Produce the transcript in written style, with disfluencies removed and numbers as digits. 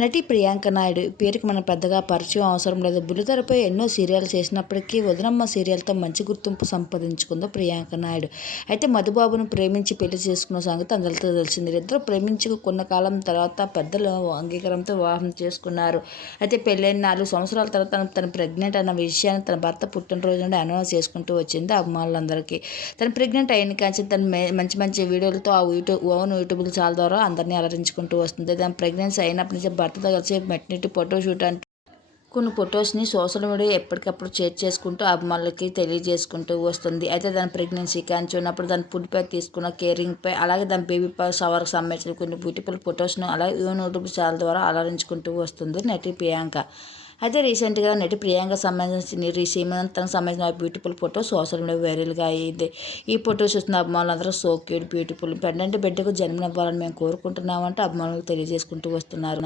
నటి ప్రియాంక నాయుడు పేరుకి మనం పెద్దగా పరిచయం అవసరం లేదు. బుల్లితెరపై ఎన్నో సీరియల్ చేసినప్పటికీ వదినమ్మ సీరియల్తో మంచి గుర్తింపు సంపాదించుకుంది ప్రియాంక నాయుడు. అయితే మధుబాబును ప్రేమించి పెళ్లి చేసుకున్న సంగతి అందరితో తెలిసింది. ఇద్దరు ప్రేమించి కొన్న కాలం తర్వాత పెద్దల అంగీకారంతో వివాహం చేసుకున్నారు. అయితే పెళ్ళైన 4 సంవత్సరాల తర్వాత తను ప్రెగ్నెంట్ అన్న విషయాన్ని తన భర్త పుట్టినరోజు నుండి అనౌన్స్ చేసుకుంటూ వచ్చింది అభిమానులందరికీ. తను ప్రెగ్నెంట్ అయిన కాంచి తను మంచి మంచి వీడియోలతో ఆ యూట్యూబ్ ఛానల్ ద్వారా అందరినీ అలరించుకుంటూ వస్తుంది. తన ప్రెగ్నెన్సీ అయినప్పటి నుంచి భర్తతో కలిసి మెట్నిటి ఫోటోషూట్ అంటూ కొన్ని ఫొటోస్ని సోషల్ మీడియా ఎప్పటికప్పుడు షేర్ చేసుకుంటూ అభిమానులకి తెలియజేసుకుంటూ వస్తుంది. అయితే దాని ప్రెగ్నెన్సీ కాంచి ఉన్నప్పుడు దాని ఫుడ్పై తీసుకున్న కేరింగ్పై, అలాగే దాని బేబీ షవర్కి సంబంధించిన కొన్ని బ్యూటిఫుల్ ఫొటోస్ను అలాగే యూట్యూబ్ ఛానల్ ద్వారా అలరించుకుంటూ వస్తుంది నటి ప్రియాంక. అయితే రీసెంట్గా నటి ప్రియాంక సంబంధించిన సీమంతకు సంబంధించిన బ్యూటిఫుల్ ఫోటో సోషల్ మీడియా వైరల్గా అయ్యింది. ఈ ఫోటో చూస్తున్న అభిమానులందరూ సో క్యూట్, బ్యూటిఫుల్, పెండంటి బిడ్డకు జన్మనివ్వాలని మేము కోరుకుంటున్నామంటే అభిమానులకు తెలియజేసుకుంటూ వస్తున్నారు.